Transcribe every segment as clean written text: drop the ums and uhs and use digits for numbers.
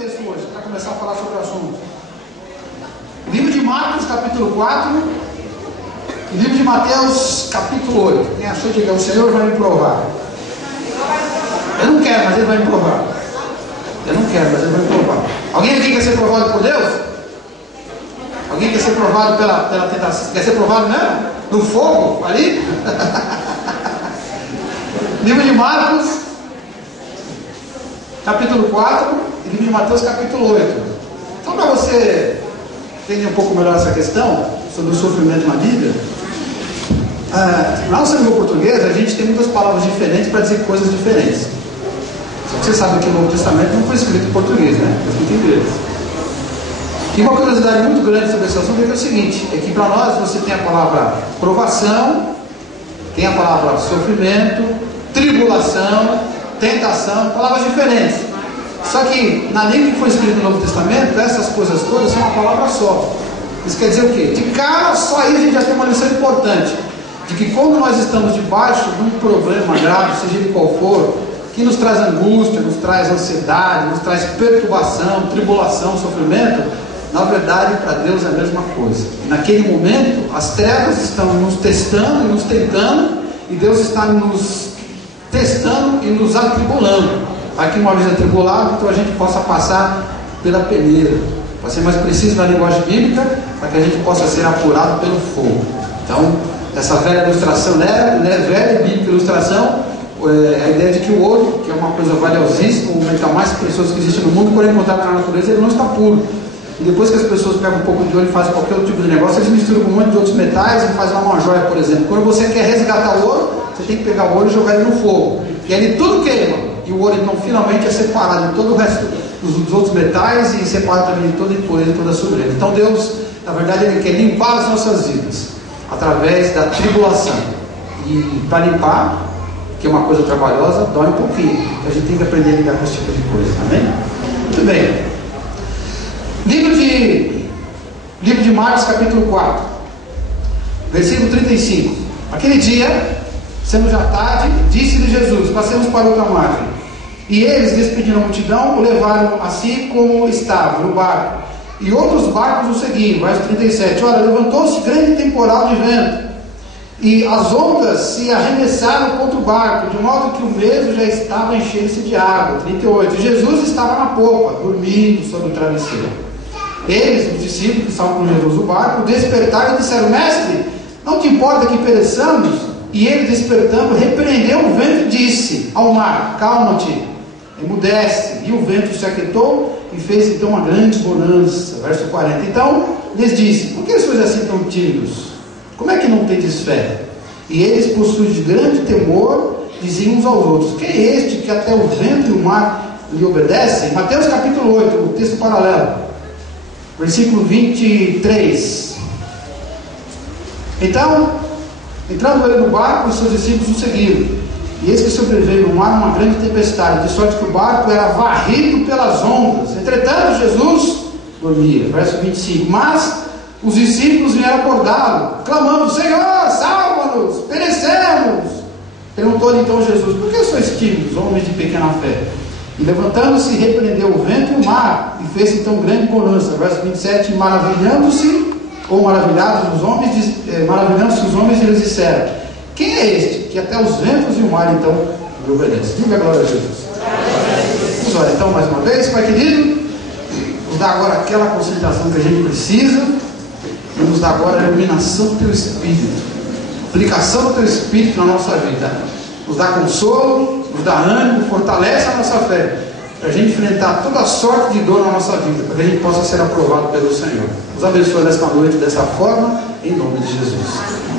texto hoje, para começar a falar sobre o assunto. Livro de Marcos, capítulo 4, e livro de Mateus, capítulo 8. Quem achou que o Senhor vai me provar? Eu não quero, mas Ele vai me provar. Eu não quero, mas Ele vai me provar. Alguém aqui quer ser provado por Deus? Alguém quer ser provado pela tentação? Quer ser provado mesmo? No fogo? Ali? Livro de Marcos, capítulo 4, e livro de Mateus, capítulo 8. Então, para você entender um pouco melhor essa questão sobre o sofrimento na Bíblia, na nossa língua portuguesa, a gente tem muitas palavras diferentes para dizer coisas diferentes. Só que você sabe que o Novo Testamento não foi escrito em português, né? Foi escrito em inglês. E uma curiosidade muito grande sobre esse assunto é o seguinte: é que para nós você tem a palavra provação, tem a palavra sofrimento, tribulação, tentação, palavras diferentes. Só que na língua que foi escrita no Novo Testamento, essas coisas todas são uma palavra só. Isso quer dizer o quê? De cara só aí a gente já tem uma lição importante, de que quando nós estamos debaixo de um problema grave, seja ele qual for, que nos traz angústia, nos traz ansiedade, nos traz perturbação, tribulação, sofrimento, na verdade para Deus é a mesma coisa. E naquele momento as trevas estão nos testando e nos tentando, e Deus está nos testando e nos atribulando, para que uma vez atribulado, então a gente possa passar pela peneira, para ser mais preciso na linguagem bíblica, para que a gente possa ser apurado pelo fogo. Então, essa velha ilustração, velha bíblica ilustração, a ideia de que o ouro, que é uma coisa valiosíssima, o metal mais precioso que existe no mundo, quando é encontrado na natureza, ele não está puro. E depois que as pessoas pegam um pouco de ouro e fazem qualquer outro tipo de negócio, eles misturam com um monte de outros metais e fazem uma joia, por exemplo. Quando você quer resgatar o ouro, você tem que pegar o ouro e jogar ele no fogo. E ali tudo queima. E o ouro, então, finalmente é separado de todo o resto dos outros metais e separado também de toda a impureza e toda a sujeira. Então Deus, na verdade, Ele quer limpar as nossas vidas através da tribulação. E para limpar, que é uma coisa trabalhosa, dói um pouquinho. A gente tem que aprender a lidar com esse tipo de coisa, amém? Muito bem. Livro de Marcos, capítulo 4, versículo 35. Aquele dia, sendo já tarde, disse-lhe Jesus: passemos para outra margem. E eles, despedindo a multidão, o levaram assim como estava, no barco. E outros barcos o seguiam. Verso 37. Ora, levantou-se grande temporal de vento, e as ondas se arremessaram contra o barco, de modo que o mesmo já estava enchendo-se de água. 38. E Jesus estava na popa, dormindo sobre o travesseiro. Eles, os discípulos que estavam com Jesus no barco, despertaram e disseram: Mestre, não te importa que pereçamos? E ele, despertando, repreendeu o vento e disse ao mar: Calma-te, emudece. E o vento se aquietou e fez então uma grande bonança. Verso 40. Então lhes disse: Por que sois assim tão tímidos? Como é que não tendes fé? E eles, possuídos de grande temor, diziam uns aos outros: Quem é este que até o vento e o mar lhe obedecem? Mateus capítulo 8, o texto paralelo, versículo 23. Então, entrando ele no barco, os seus discípulos o seguiram. E eis que sobreveio no mar uma grande tempestade, de sorte que o barco era varrido pelas ondas. Entretanto, Jesus dormia. Verso 25. Mas os discípulos vieram acordá-lo, clamando: Senhor, salva-nos, perecemos. Perguntou-lhe então Jesus: Por que sois tímidos, homens de pequena fé? E levantando-se, repreendeu o vento e o mar, e fez então grande bonança. Verso 27. Maravilhando-se, ou maravilhados os homens, maravilhando-se os homens, eles disseram: Quem é este que até os ventos e o mar então lhe obedecem? Diga a glória a Jesus. Vamos orar então mais uma vez. Pai querido, nos dá agora aquela concentração que a gente precisa, e nos dá agora a iluminação do Teu Espírito, aplicação do Teu Espírito na nossa vida. Nos dá consolo, nos dá ânimo, fortalece a nossa fé, para a gente enfrentar toda sorte de dor na nossa vida, para que a gente possa ser aprovado pelo Senhor. Nos abençoe nesta noite dessa forma, em nome de Jesus.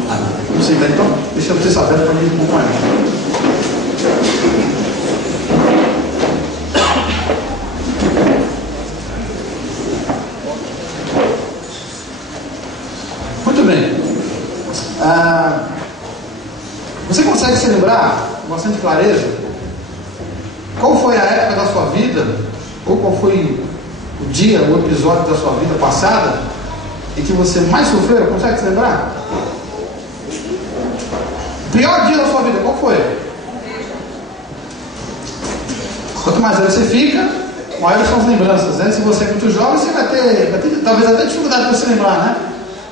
Amém. Vamos sentar então, deixa eu ter sabendo para me acompanhar. Muito bem. Você consegue se lembrar, com bastante clareza, qual foi a época da sua vida, ou qual foi o dia, o episódio da sua vida passada, em que você mais sofreu? Consegue se lembrar? O pior dia da sua vida, qual foi? Quanto mais velho você fica, maiores são as lembranças, né? Se você é muito jovem, você vai ter talvez até dificuldade para se lembrar, né?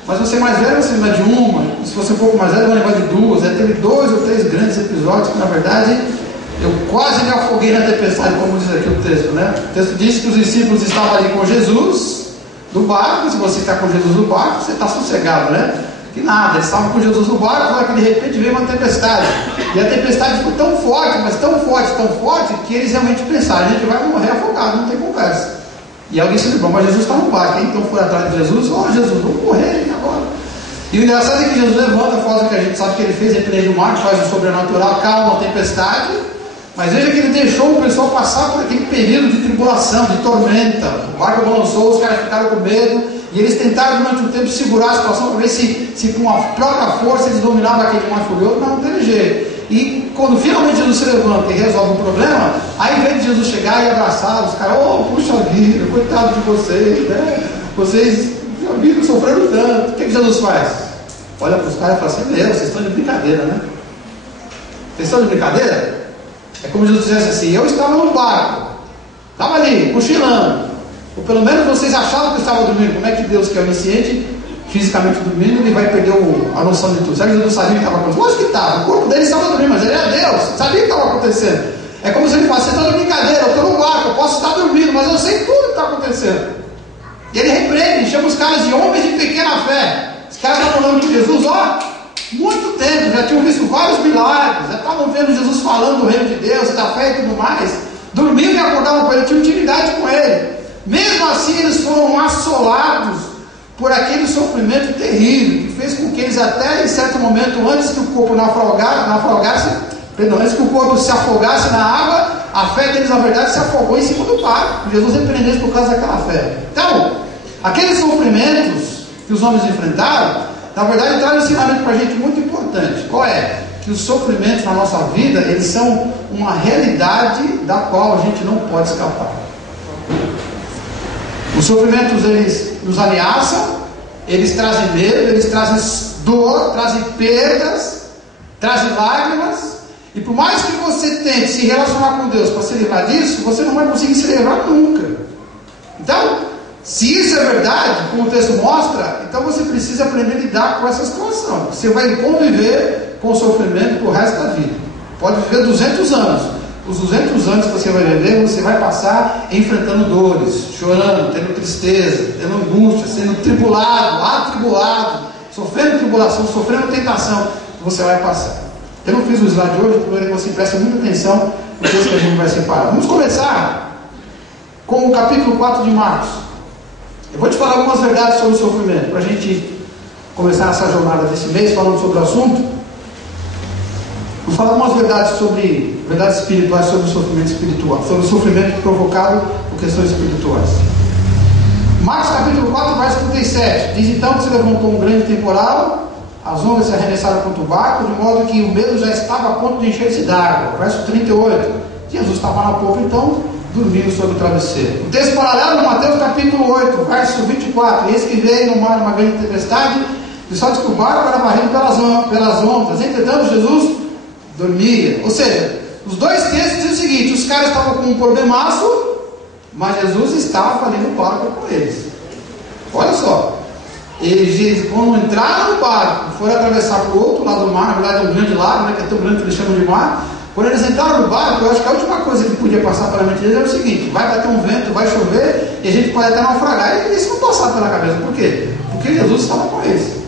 Mas você é mais velho, você lembra de uma. Se você é um pouco mais velho, vai lembrar de duas. Teve 2 ou 3 grandes episódios que, na verdade, eu quase me afoguei na tempestade, como diz aqui o texto, né? O texto diz que os discípulos estavam ali com Jesus no barco. Se você está com Jesus no barco, você está sossegado, né? Que nada, eles estavam com Jesus no barco, só que de repente veio uma tempestade. E a tempestade ficou tão forte, mas tão forte, que eles realmente pensaram: a gente vai morrer afogado, não tem conversa. E alguém se lembrou: mas Jesus está no barco, hein? Então foram atrás de Jesus: Jesus, vamos morrer agora. E o engraçado é que Jesus levanta, faz o que a gente sabe que ele fez, repreende o mar, faz o sobrenatural, calma a tempestade. Mas veja que ele deixou o pessoal passar por aquele período de tribulação, de tormenta. O barco balançou, os caras ficaram com medo. E eles tentaram durante um tempo segurar a situação para ver se com a própria força eles dominavam aquele mar furioso, mas não teve jeito. E quando finalmente Jesus se levanta e resolve o problema, aí em vez de Jesus chegar e abraçar os caras: puxa vida, coitado de vocês, né? Vocês já viram, sofreram tanto. O que Jesus faz? Olha para os caras e fala assim: vocês estão de brincadeira, né? Vocês estão de brincadeira? É como se Jesus dissesse assim: eu estava no barco, estava ali, cochilando. Ou pelo menos vocês achavam que eu estava dormindo. Como é que Deus, que é onisciente, fisicamente dormindo, ele vai perder a noção de tudo? Será que Jesus sabia o que estava acontecendo? Lógico que estava. O corpo dele estava dormindo, mas ele era Deus, sabia o que estava acontecendo. É como se ele falasse: você está de brincadeira, eu estou no barco, eu posso estar dormindo, mas eu sei tudo o que está acontecendo. E ele repreende, chama os caras de homens de pequena fé. Os caras estavam falando de Jesus, muito tempo, já tinham visto vários milagres, já estavam vendo Jesus falando do reino de Deus, da fé e tudo mais. Dormiam e acordavam com ele, tinham intimidade com ele. Mesmo assim, eles foram assolados por aquele sofrimento terrível, que fez com que eles, até em certo momento, antes que o corpo antes que o corpo se afogasse na água, a fé deles, na verdade, se afogou em cima do barco. Jesus repreendeu eles por causa daquela fé. Então, aqueles sofrimentos que os homens enfrentaram, na verdade, traz um ensinamento para a gente muito importante. Qual é? Que os sofrimentos na nossa vida, eles são uma realidade da qual a gente não pode escapar. Os sofrimentos, eles nos ameaçam, eles trazem medo, eles trazem dor, trazem perdas, trazem lágrimas. E por mais que você tente se relacionar com Deus para se livrar disso, você não vai conseguir se livrar nunca. Então, se isso é verdade, como o texto mostra, então você precisa aprender a lidar com essa situação. Você vai conviver com o sofrimento pro resto da vida. Pode viver 200 anos. Os 200 anos que você vai viver, você vai passar enfrentando dores, chorando, tendo tristeza, tendo angústia, sendo tribulado, atribulado, sofrendo tribulação, sofrendo tentação. Você vai passar. Eu não fiz o slide hoje, porque você presta muita atenção no texto que a gente vai separar. Vamos começar com o capítulo 4 de Marcos. Eu vou te falar algumas verdades sobre o sofrimento, para a gente começar essa jornada desse mês falando sobre o assunto. Vou falar algumas verdades espirituais sobre o sofrimento espiritual, sobre o sofrimento provocado por questões espirituais. Marcos capítulo 4, verso 37, diz: então que se levantou um grande temporal, as ondas se arremessaram contra o barco, de modo que o mesmo já estava a ponto de encher-se d'água. Verso 38, Jesus estava na popa, então, dormindo sobre o travesseiro. O texto paralelo, Mateus capítulo 8, verso 24, eis que veio no mar uma grande tempestade, de sorte que o barco era varrido pelas ondas. Entretanto, Jesus dormia. Ou seja, os dois textos dizem o seguinte: os caras estavam com um problemaço, mas Jesus estava ali no barco com eles. Olha só, eles, quando entraram no barco, foram atravessar para o outro lado do mar, na verdade é um grande lago, né, que é tão grande que eles chamam de mar. Quando eles entraram no barco, eu acho que a última coisa que podia passar pela mente deles era o seguinte: vai bater um vento, vai chover, e a gente pode até naufragar. E isso não passava pela cabeça. Por quê? Porque Jesus estava com eles.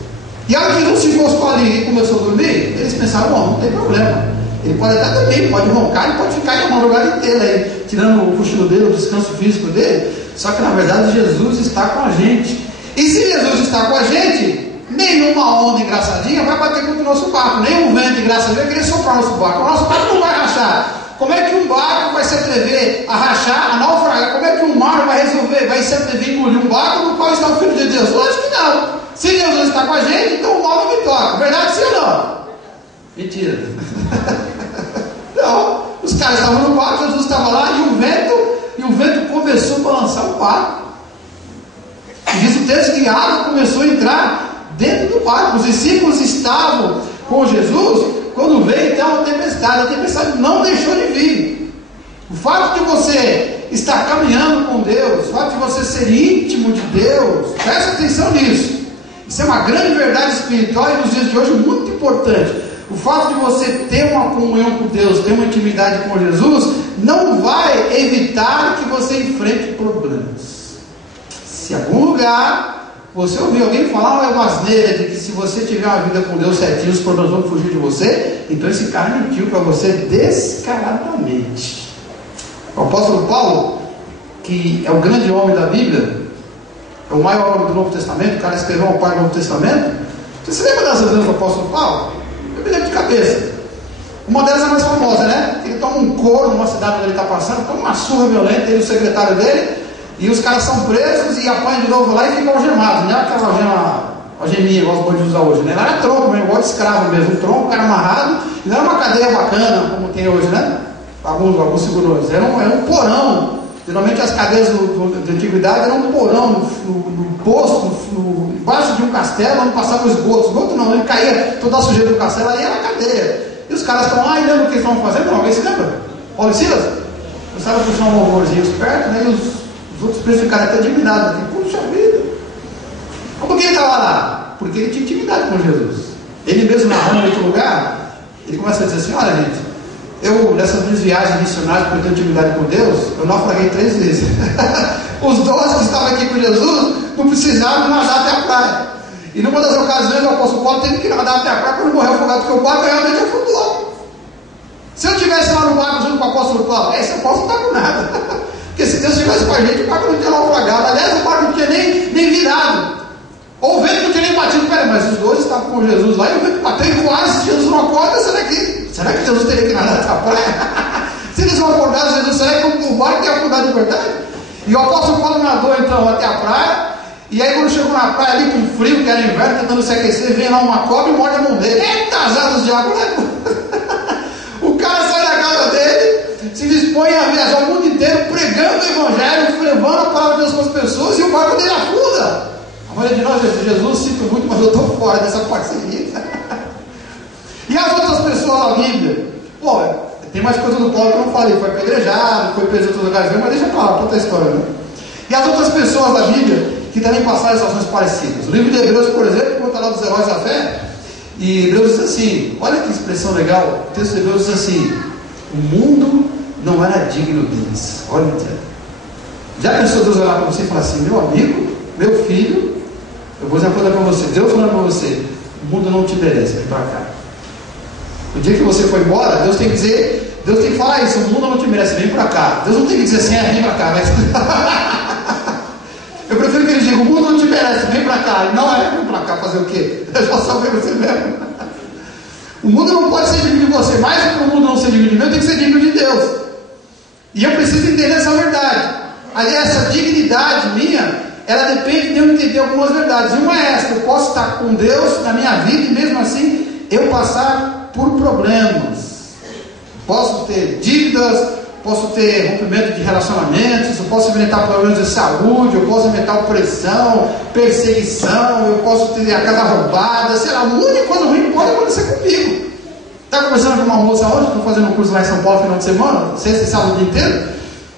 E a hora que Jesus se encostou ali e começou a dormir, eles pensaram: bom, não tem problema. Ele pode até dormir, pode roncar, ele pode ficar em uma madrugada inteira aí, tirando o cochilo dele, o descanso físico dele. Só que na verdade Jesus está com a gente. E se Jesus está com a gente, nenhuma onda engraçadinha vai bater contra o nosso barco, nenhum vento engraçadinho vai querer soprar o nosso barco. O nosso barco não vai rachar. Como é que um barco vai se atrever a rachar, a naufragar? Como é que um mar vai se atrever a engolir um barco no qual está o Filho de Deus? Lógico que não. Se Jesus está com a gente, então o mal não me toca. Verdade, sim ou não? Mentira. Não, os caras estavam no barco, Jesus estava lá e o vento começou a balançar o barco. E diz o texto que a água começou a entrar dentro do barco. Os discípulos estavam com Jesus quando veio então a tempestade. A tempestade não deixou de vir. O fato de você estar caminhando com Deus, o fato de você ser íntimo de Deus, presta atenção nisso. Isso é uma grande verdade espiritual e nos dias de hoje muito importante. O fato de você ter uma comunhão com Deus, ter uma intimidade com Jesus, não vai evitar que você enfrente problemas. Se em algum lugar você ouvir alguém falar uma asneira de que se você tiver uma vida com Deus certinho, os problemas vão fugir de você, então esse cara mentiu para você descaradamente. O apóstolo Paulo, que é o grande homem da Bíblia, é o maior homem do Novo Testamento, o cara escreveu uma parte do Novo Testamento. Você se lembra das razões do apóstolo Paulo? Eu me lembro de cabeça. Uma delas é a mais famosa, né? Ele toma um couro numa cidade onde ele está passando, toma uma surra violenta, ele e o secretário dele, e os caras são presos e apanham de novo lá e ficam algemados. Não é aquela algeminha igual os bandidos usam hoje, né? Lá era tronco mesmo, igual de escravo mesmo, um tronco, o cara amarrado, e não era uma cadeia bacana como tem hoje, né? Alguns seguranças, era um porão. Geralmente as cadeias de antiguidade eram um porão no posto, embaixo de um castelo, onde passava o esgoto não, ele caía toda a sujeira do castelo, aí era a cadeia. E os caras estão lá e lembram o que eles estão fazendo? Não, alguém se lembra? Paulo e Silas? Começaram a puxar um louvorzinho perto, né? E os outros presos ficaram até admirados aqui. Puxa vida! Mas por que ele estava lá? Porque ele tinha intimidade com Jesus. Ele mesmo narrando em outro lugar, ele começa a dizer assim: olha, gente, eu, nessas minhas viagens missionárias, por ter intimidade com Deus, eu naufraguei 3 vezes. Os 12 que estavam aqui com Jesus não precisavam nadar até a praia. E numa das ocasiões, o apóstolo Paulo teve que nadar até a praia para não morrer afogado, porque o barco realmente afundou. Se eu estivesse lá no barco junto com o apóstolo Paulo, esse apóstolo não está com nada. Porque se Deus estivesse com a gente, o barco não tinha naufragado. Aliás, o barco não tinha nem virado. Ou o vento não tinha nem batido. Peraí, mas os 12 estavam com Jesus lá e o vento bateu e quase Jesus não acorda. Será que Jesus teria que nadar até a praia? Se eles não acordaram Jesus, será que o barco ia acordar de verdade? E o apóstolo Paulo nadou então até a praia. E aí quando chegou na praia ali com frio, que era inverno, tentando se aquecer, vem lá uma cobra e morde a mão dele. Eita, azar dos diabos, né? O cara sai da casa dele, se dispõe a viajar o mundo inteiro, pregando o evangelho, levando a palavra de Deus para as pessoas, e o barco dele afunda. A maioria de nós, Jesus, sinto muito, mas eu estou fora dessa parceria. E as outras pessoas da Bíblia? Pô, tem mais coisa do Paulo que eu não falei. Foi apedrejado, foi preso em outros lugares, mas deixa pra lá, conta a história, né? E as outras pessoas da Bíblia que também passaram situações parecidas. O livro de Hebreus, por exemplo, conta lá dos heróis da fé. E Hebreus diz assim, olha que expressão legal. O texto de Hebreus diz assim: o mundo não era digno deles. Olha o que é. Já pensou Deus olhar para você e falar assim: meu amigo, meu filho, eu vou dizer uma coisa para você, Deus falando para você, o mundo não te merece, vem para cá. O dia que você for embora, Deus tem que dizer, Deus tem que falar isso: o mundo não te merece, vem para cá. Deus não tem que dizer assim: vem para cá, mas... Eu prefiro que ele diga: o mundo não te merece, vem para cá. E não vem para cá fazer o quê? Eu já salvei você mesmo. O mundo não pode ser digno de você, mais do que o mundo não ser digno de mim, eu tenho que ser digno de Deus. E eu preciso entender essa verdade. Aliás, essa dignidade minha, ela depende de eu entender algumas verdades. E uma é essa: eu posso estar com Deus na minha vida e mesmo assim eu passar por problemas. Posso ter dívidas, posso ter rompimento de relacionamentos, eu posso enfrentar problemas de saúde, eu posso enfrentar opressão, perseguição, eu posso ter a casa roubada, sei lá, um monte de coisa ruim pode acontecer comigo. Estava conversando com uma moça hoje, estou fazendo um curso lá em São Paulo no final de semana, sexta e sábado o dia inteiro,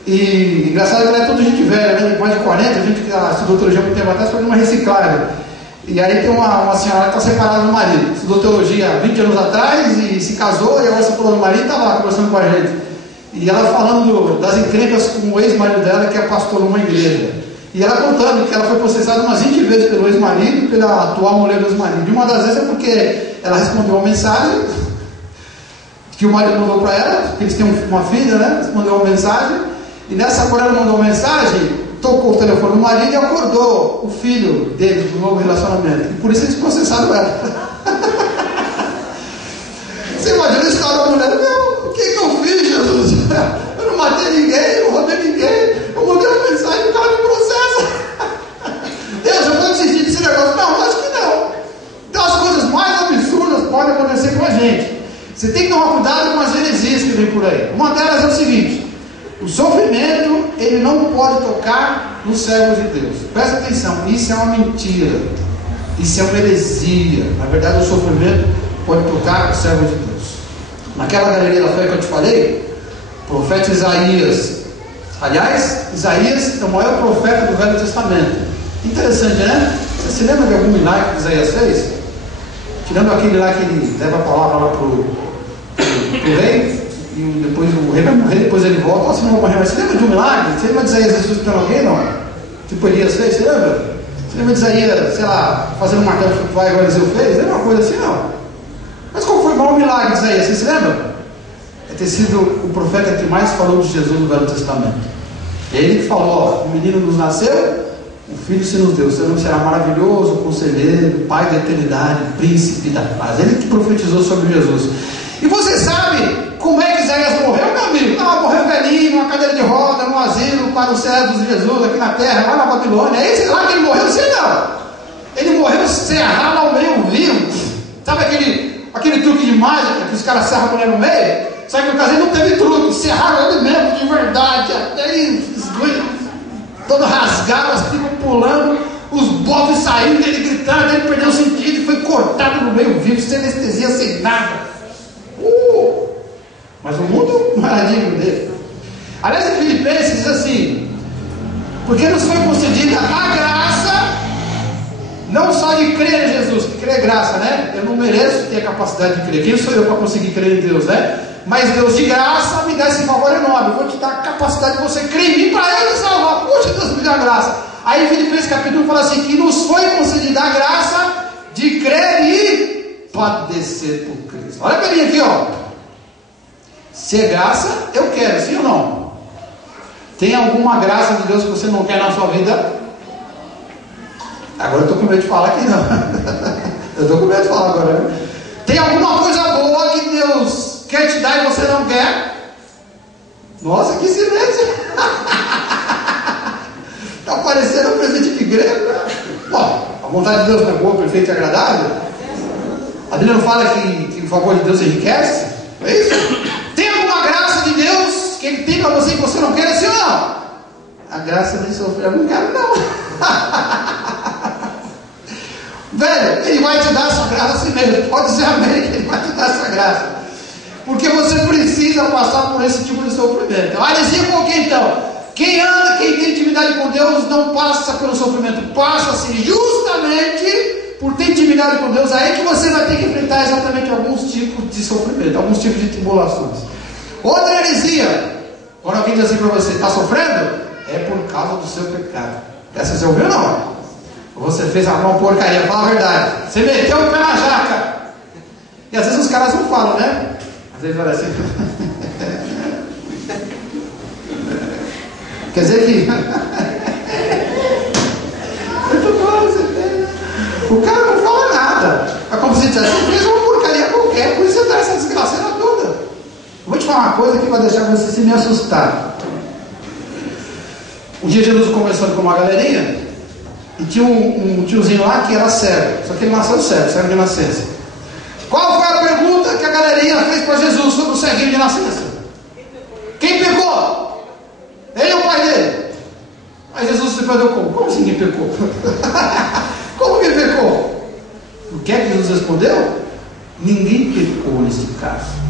e engraçado que ela é toda gente velha, né? Mais de 40, gente que estudou teologia há muito tempo atrás, foi numa reciclagem. E aí tem uma senhora que está separada do marido, estudou teologia há 20 anos atrás e se casou, e agora se falou do marido e estava lá conversando com a gente. E ela falando das encrencas com o ex-marido dela, que é pastor numa igreja. E ela contando que ela foi processada umas 20 vezes pelo ex-marido, pela atual mulher do ex-marido. E uma das vezes é porque ela respondeu uma mensagem que o marido mandou para ela, que eles têm uma filha, né? Respondeu uma mensagem. E nessa, quando ela mandou uma mensagem, tocou o telefone do marido e acordou o filho dele do novo relacionamento. E por isso eles processaram ela. Você imagina a história da mulher: meu, o que eu fiz, Jesus? Eu não matei ninguém, eu não roubei ninguém, eu mandei uma mensagem e o cara me processa. Deus, eu vou desistir desse negócio? Não, acho que não. Então as coisas mais absurdas podem acontecer com a gente. Você tem que tomar cuidado com as heresias que vem por aí. Uma delas é o seguinte: o sofrimento, ele não pode tocar nos servos de Deus. Presta atenção, isso é uma mentira, isso é uma heresia. Na verdade, o sofrimento pode tocar nos servos de Deus. Naquela galeria da fé que eu te falei, profeta Isaías. Aliás, Isaías é o maior profeta do Velho Testamento. Interessante, né? Você se lembra de algum milagre que Isaías fez? Tirando aquele lá que ele leva a palavra lá pro rei, e depois o rei vai morrer, depois ele volta. Nossa, não vou morrer. Mas você lembra de um milagre? Você lembra de Isaías ressuscitando alguém, não? Tipo Elias fez, você lembra? Você lembra de Isaías, sei lá, fazendo uma martelo flutuar igual Eliseu fez? Lembra uma coisa assim, não? Mas qual foi o maior milagre de Isaías? Você se lembra? É ter sido o profeta que mais falou de Jesus no Velho Testamento. Ele que falou, ó, o menino nos nasceu, o filho se nos deu, o seu nome será maravilhoso, conselheiro, pai da eternidade, príncipe da paz. Ele que profetizou sobre Jesus. E você sabe como é que Isaías morreu, meu amigo? Não, morreu velhinho, numa cadeira de roda, num asilo para os servos de Jesus aqui na terra, lá na Babilônia. É esse lá que ele morreu, sei não. Ele morreu cerrado ao meio vivo. Sabe aquele truque de mágica que os caras serram a mulher no meio? Só que no caso ele não teve truque, serraram ele mesmo de verdade. Aí todo rasgado, as tripas pulando, os bofes saindo, ele gritando, ele perdeu o sentido e foi cortado no meio vivo, sem anestesia, sem nada. Mas o mundo não era digno dele. Aliás, em Filipenses diz assim: porque nos foi concedida a graça, não só de crer em Jesus, que crer é graça, né? Eu não mereço ter a capacidade de crer. Quem sou eu para conseguir crer em Deus, né? Mas Deus de graça me dá esse favor enorme. Eu vou te dar a capacidade de você crer em mim para Ele salvar. Poxa, Deus me dá graça. Aí em Filipenses capítulo 1 fala assim: que nos foi concedida a graça de crer e padecer por Cristo. Olha para mim aqui, ó. Se é graça, eu quero, sim ou não? Tem alguma graça de Deus que você não quer na sua vida? Agora eu estou com medo de falar aqui, não. Eu estou com medo de falar agora, né? Tem alguma coisa boa que Deus quer te dar e você não quer? Nossa, que silêncio! Está parecendo um presente de igreja, né? Bom, a vontade de Deus não é boa, perfeita e agradável. A Bíblia não fala que o favor de Deus enriquece? É isso? Tem alguma graça de Deus que Ele tem para você que você não quer, assim ou não? A graça de sofrer, eu não quero, não. Velho, Ele vai te dar essa graça assim mesmo. Pode dizer amém, que Ele vai te dar essa graça. Porque você precisa passar por esse tipo de sofrimento. Aí dizia por quê então? Quem anda, quem tem intimidade com Deus, não passa pelo sofrimento. Passa-se justamente por ter intimidade com Deus. Aí que você vai ter que enfrentar exatamente alguns tipos de sofrimento, alguns tipos de tribulações. Outra heresia, quando alguém diz assim para você: está sofrendo? É por causa do seu pecado. Essa você ouviu ou não? Você fez uma porcaria, fala a verdade. Você meteu o pé na jaca. E às vezes os caras não falam, né? Às vezes parece assim. Quer dizer que o cara não fala nada. É como se dissesse: você fez uma porcaria qualquer, por isso você dá essa desgraceira toda. Eu vou te falar uma coisa que vai deixar você se me assustar. Um dia Jesus conversando com uma galerinha, e tinha um tiozinho lá que era cego, só que ele nasceu cego de nascença. Qual foi a pergunta que a galerinha fez para Jesus sobre o ceguinho de nascença? Quem pecou? Ele ou o pai dele? Aí Jesus se perdeu como? Como assim quem pecou? Como que pecou? O que é que Jesus respondeu? Ninguém pecou nesse caso.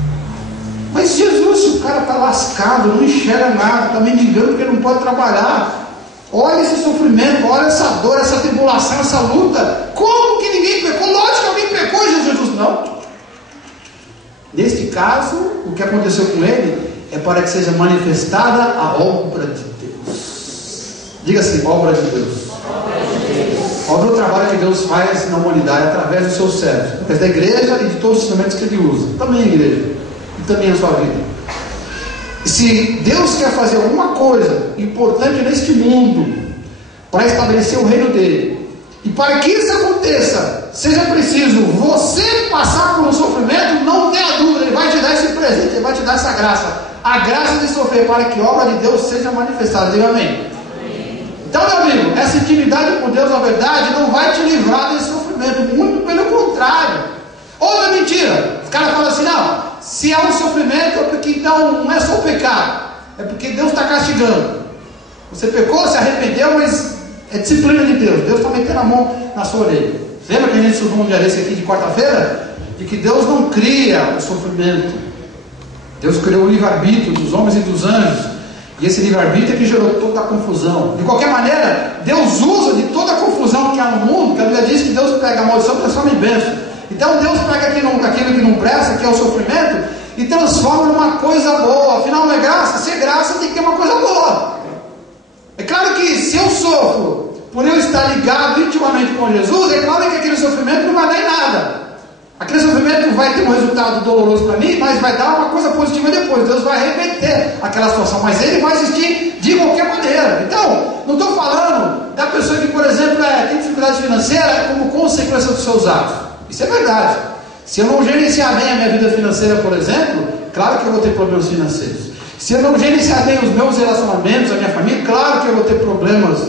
Mas Jesus, se o cara está lascado, não enxerga nada, está mendigando porque não pode trabalhar, olha esse sofrimento, olha essa dor, essa tribulação, essa luta, como que ninguém pecou? Lógico que alguém pecou. E Jesus: não. Neste caso, o que aconteceu com ele é para que seja manifestada a obra de Deus. Diga assim: obra de Deus. Obra é o trabalho que Deus faz na humanidade através dos seus servos, através da igreja e de todos os instrumentos que Ele usa. Também a igreja e também a sua vida. E se Deus quer fazer alguma coisa importante neste mundo para estabelecer o reino dele, e para que isso aconteça, seja preciso você passar por um sofrimento, não tenha dúvida, Ele vai te dar esse presente, Ele vai te dar essa graça, a graça de sofrer, para que a obra de Deus seja manifestada. Diga amém. Então, meu amigo, essa intimidade com Deus, na verdade, não vai te livrar desse sofrimento, muito pelo contrário. Outra mentira, os caras falam assim: não, se há um sofrimento é porque então não é só o pecado, é porque Deus está castigando. Você pecou, se arrependeu, mas é disciplina de Deus. Deus está metendo a mão na sua orelha. Lembra que a gente estudou um dia desse aqui de quarta-feira? De que Deus não cria o sofrimento. Deus criou o livre-arbítrio dos homens e dos anjos. E esse livre-arbítrio é que gerou toda a confusão. De qualquer maneira, Deus usa de toda a confusão que há no mundo, que a Bíblia diz que Deus pega a maldição e transforma em bênção. Então Deus pega aquilo que não presta, que é o sofrimento, e transforma numa coisa boa. Afinal, não é graça? Se é graça, tem que ter uma coisa boa. É claro que se eu sofro por eu estar ligado intimamente com Jesus, é claro que aquele sofrimento não vai dar em nada. Aquele sofrimento vai ter um resultado doloroso para mim, mas vai dar uma coisa positiva depois. Deus vai reverter aquela situação, mas ele vai existir de qualquer maneira. Então, não estou falando da pessoa que, por exemplo, tem dificuldade financeira como consequência dos seus atos. Isso é verdade. Se eu não gerenciar bem a minha vida financeira, por exemplo, claro que eu vou ter problemas financeiros. Se eu não gerenciar bem os meus relacionamentos, a minha família, claro que eu vou ter problemas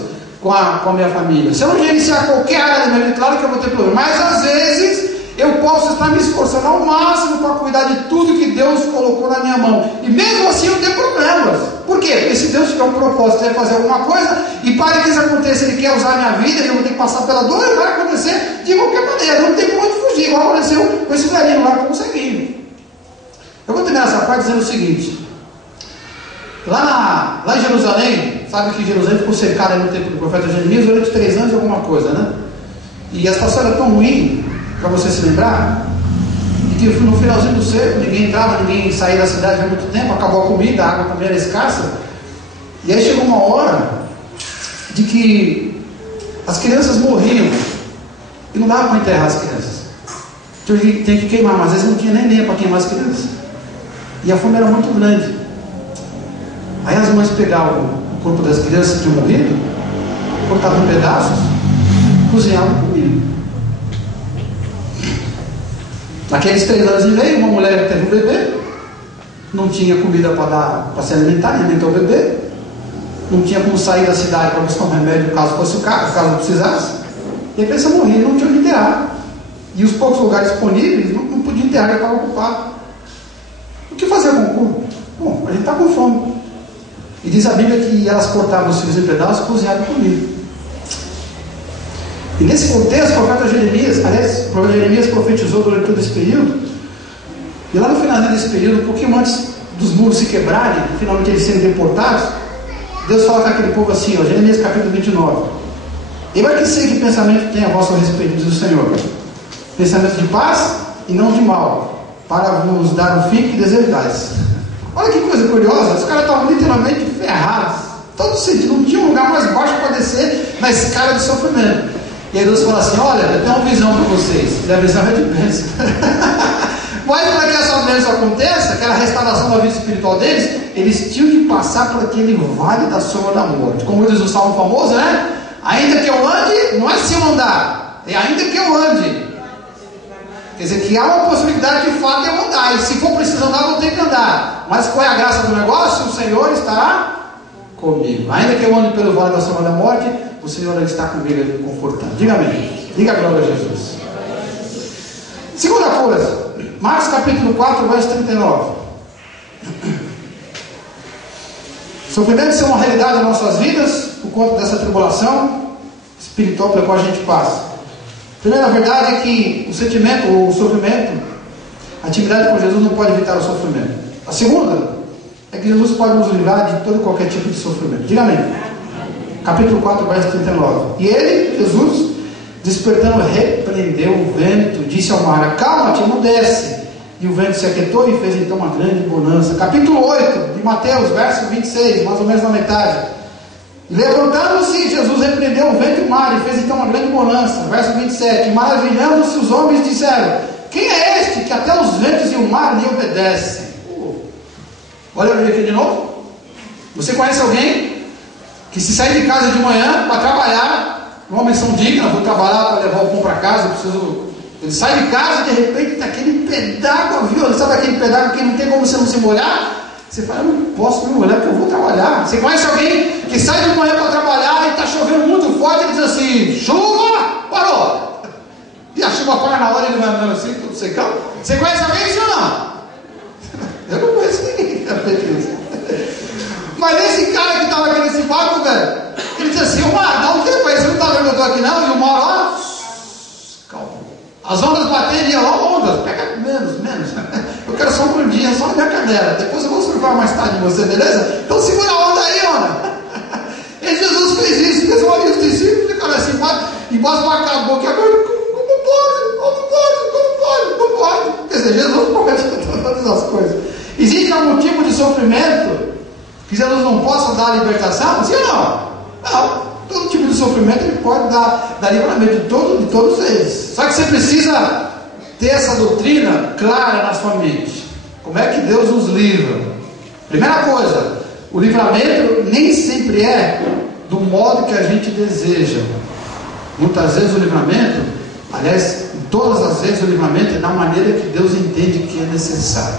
com a minha família. Se eu não gerenciar qualquer área da minha vida, claro que eu vou ter problemas. Mas às vezes eu posso estar me esforçando ao máximo para cuidar de tudo que Deus colocou na minha mão. E mesmo assim eu tenho problemas. Por quê? Porque se Deus tiver um propósito de fazer alguma coisa, e para que isso aconteça, Ele quer usar a minha vida, e eu vou ter que passar pela dor, vai acontecer de qualquer maneira. Não tem como fugir, igual aconteceu com esse velhinho lá com o ceguinho. Eu vou terminar essa parte dizendo o seguinte. Lá em Jerusalém, sabe que Jerusalém ficou cercada no tempo do profeta Jeremias durante 3 anos e alguma coisa, né? E a situação era tão ruim, para você se lembrar, que no finalzinho do cerco, ninguém entrava, ninguém saía da cidade há muito tempo, acabou a comida, a água também era escassa. E aí chegou uma hora de que as crianças morriam e não dava para enterrar as crianças. Então tem que queimar, mas às vezes não tinha nem lenha para queimar as crianças. E a fome era muito grande. Aí as mães pegavam o corpo das crianças que tinham morrido, cortavam em pedaços, cozinhavam e comiam. Naqueles 3 anos e meio, uma mulher teve um bebê, não tinha comida para se alimentar, alimentar o bebê, não tinha como sair da cidade para buscar um remédio caso fosse o caso, caso não precisasse, e a criança morria, não tinha onde enterrar. E os poucos lugares disponíveis não podia enterrar, já estava ocupado. O que fazer com o corpo? Bom, a gente está com fome. E diz a Bíblia que elas cortavam os filhos em pedaços e cozinhavam comida. E nesse contexto, o profeta Jeremias profetizou durante todo esse período. E lá no final desse período, um pouquinho antes dos muros se quebrarem, finalmente eles serem deportados, Deus fala com aquele povo assim, Jeremias capítulo 29. E vai que sei que pensamento tem a vosso respeito, diz o Senhor. Pensamento de paz e não de mal, para vos dar o fim que desejais. Olha que coisa curiosa, os caras estavam literalmente ferrados, todo sentido, não tinha um lugar mais baixo para descer na escala de sofrimento. E aí Deus fala assim, olha, eu tenho uma visão para vocês, e a visão é de bênção. Mas para que essa bênção aconteça, aquela restauração da vida espiritual deles, eles tinham que passar por aquele vale da sombra da morte. Como diz o salmo famoso, né? Ainda que eu ande, não é se eu andar, é ainda que eu ande. Quer dizer que há uma possibilidade de fato de eu andar, e se for preciso andar, eu vou ter que andar. Mas qual é a graça do negócio? O Senhor está comigo. Ainda que eu ande pelo vale da sombra da morte, o Senhor está comigo, Ele me confortando. Diga amém. Diga a glória a Jesus. Segunda coisa, Marcos capítulo 4, verso 39. Sofrimentos são uma realidade nas nossas vidas, por conta dessa tribulação espiritual pela qual a gente passa. A primeira verdade é que o sentimento, o sofrimento, a intimidade com Jesus não pode evitar o sofrimento. A segunda é que Jesus pode nos livrar de todo e qualquer tipo de sofrimento. Diga amém. Capítulo 4, verso 39. E ele, Jesus, despertando, repreendeu o vento, disse ao mar, acalma-te, emudece. E o vento se aquietou e fez então uma grande bonança. Capítulo 8 de Mateus, verso 26, mais ou menos na metade. E levantando-se, Jesus repreendeu o vento e o mar e fez então uma grande bonança. Verso 27. E maravilhando-se os homens disseram, quem é este que até os ventos e o mar lhe obedecem? Olha aqui de novo. Você conhece alguém que se sair de casa de manhã para trabalhar, uma missão digna, vou trabalhar para levar o pão para casa, ele sai de casa e de repente está aquele pé d'água violento, sabe aquele pé d'água que não tem como você não se molhar? Você fala, eu não posso me molhar porque eu vou trabalhar. Você conhece alguém que sai de manhã para trabalhar e está chovendo muito forte e diz assim, chuva, parou. E a chuva para na hora, ele vai andando assim, tudo secão. Você conhece alguém isso ou não? Eu não conheço ninguém que fez isso. Mas esse cara que estava aqui nesse barco, velho, ele disse assim, o mar, dá um tempo aí, você não está vendo que eu estou aqui não? E o mar lá, calma. As ondas baterem, e lá ondas, pega menos. Eu quero só um dia, só na minha canela. Depois eu vou surfar mais tarde em você, beleza? Então segura a onda aí, onda. E Jesus fez isso, fez uma lista de discípulos, ficaram assim, embaixo para a boca, agora, não pode. Quer dizer, Jesus promete todas as coisas. Existe algum tipo de sofrimento que Jesus não possa dar libertação? Sim ou não? Não. Todo tipo de sofrimento ele pode dar livramento de todos eles. Só que você precisa ter essa doutrina clara na sua mente. Como é que Deus nos livra? Primeira coisa, o livramento nem sempre é do modo que a gente deseja. Muitas vezes o livramento, aliás, todas as vezes o livramento é da maneira que Deus entende que é necessário.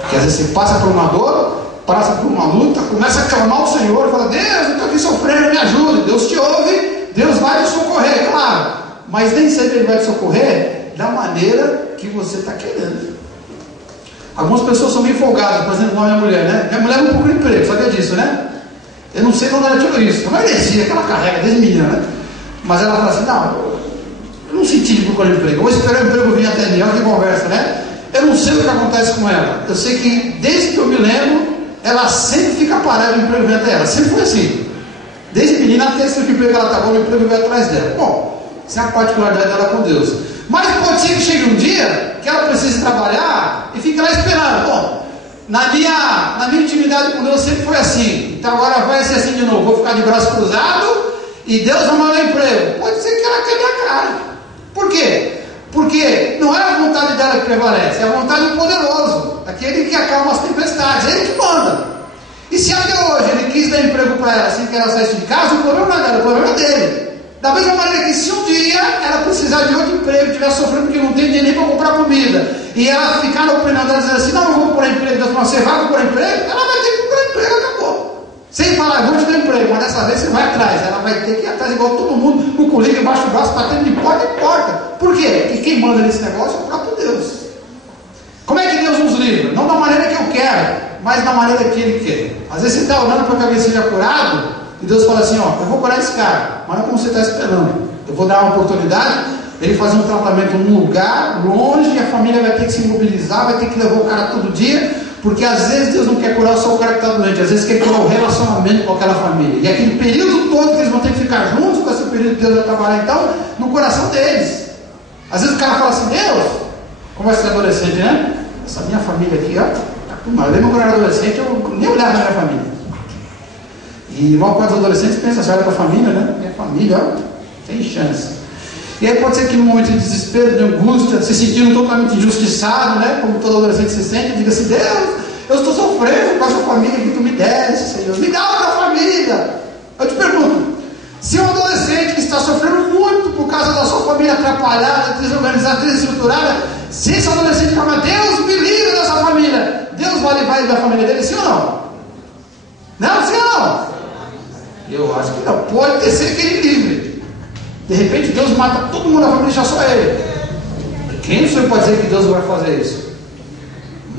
Porque às vezes você passa por uma dor, passa por uma luta, começa a clamar ao Senhor, fala: Deus, eu estou aqui sofrendo, me ajude. Deus te ouve, Deus vai te socorrer, claro, mas nem sempre Ele vai te socorrer da maneira que você está querendo. Algumas pessoas são meio folgadas, por exemplo, a minha mulher, né? Minha mulher não procura emprego, sabia disso, né? Eu não sei quando ela tirou isso, é uma heresia que ela carrega desde menina, né? Mas ela fala assim: não, eu não senti de procurar emprego, eu vou esperar o emprego vir até mim. Olha que conversa, né? Eu não sei o que acontece com ela. Eu sei que desde que eu me lembro, ela sempre fica parada, o emprego vem até ela. Sempre foi assim. Desde menina, até esse emprego que ela está bom, o emprego vem atrás dela. Bom, isso é a particularidade dela com Deus. Mas pode ser que chegue um dia que ela precise trabalhar e fique lá esperando. Bom, na minha intimidade com Deus sempre foi assim. Então agora vai ser assim de novo. Vou ficar de braço cruzado e Deus vai mandar emprego. Pode ser que ela quebre a cara. Por quê? Porque não é a vontade dela que prevalece, é a vontade do poderoso, aquele que acalma as tempestades, é ele que manda. E se até hoje ele quis dar emprego para ela assim que ela saísse de casa, o problema não é dela, o problema é dele. Da mesma maneira que se um dia ela precisar de outro emprego, estiver sofrendo porque não tem dinheiro nem para comprar comida, e ela ficar na opinião dela dizendo assim: não vou procurar emprego, Deus falou: você vai procurar emprego, ela vai ter que procurar emprego, acabou. Sem falar: vou te dar emprego, mas dessa vez você vai atrás, ela vai ter que ir atrás igual todo mundo, com o currículo embaixo do braço, batendo de porta em porta. Por quê? Porque quem manda nesse negócio é o próprio Deus. Como é que Deus nos livra? Não da maneira que eu quero, mas da maneira que Ele quer. Às vezes você está orando para que alguém seja curado, e Deus fala assim: ó, eu vou curar esse cara, mas não é como você está esperando. Eu vou dar uma oportunidade, ele fazer um tratamento num lugar longe, e a família vai ter que se mobilizar, vai ter que levar o cara todo dia, porque às vezes Deus não quer curar só o cara que está doente, às vezes quer curar o relacionamento com aquela família. E aquele período todo que eles vão ter que ficar juntos, com esse período Deus vai trabalhar então no coração deles. Às vezes o cara fala assim: Deus, como vai ser adolescente, né? Essa minha família aqui, ó, tá com mal. Eu lembro quando eu era adolescente, eu nem olhava na minha família. E logo quando os adolescentes pensam assim: olha para a família, né? Minha família, ó, tem chance. E aí pode ser que num momento de desespero, de angústia, se sentindo totalmente injustiçado, né? Como todo adolescente se sente, diga assim: Deus, eu estou sofrendo com a sua família que tu me desse, Senhor. Me dá outra família. Eu te pergunto, se um adolescente que está sofrendo muito por causa da sua família atrapalhada, desorganizada, desestruturada, se esse adolescente fala: Deus, me livre dessa família, Deus vai levar ele da família dele, sim ou não? Não, sim ou não? Eu acho que não. Pode ser que ele livre. De repente Deus mata todo mundo da família e deixa só ele. Quem o senhor pode dizer que Deus vai fazer isso?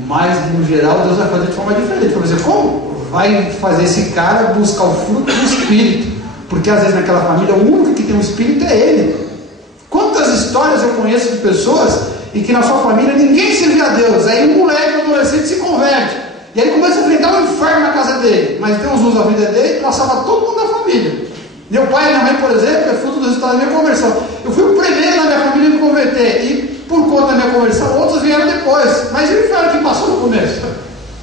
Mas no geral Deus vai fazer de forma diferente. Vai dizer: como? Vai fazer esse cara buscar o fruto do Espírito. Porque às vezes naquela família o único que tem um Espírito é ele. Quantas histórias eu conheço de pessoas e que na sua família ninguém servia a Deus. Aí um moleque, um adolescente se converte. E aí começa a enfrentar um inferno na casa dele. Mas Deus usa a vida dele para salvar todo mundo da família. Meu pai e minha mãe, por exemplo, é fruto do resultado da minha conversão. Eu fui o primeiro na minha família a me converter. E por conta da minha conversão, outros vieram depois. Mas ele foi o que passou no começo.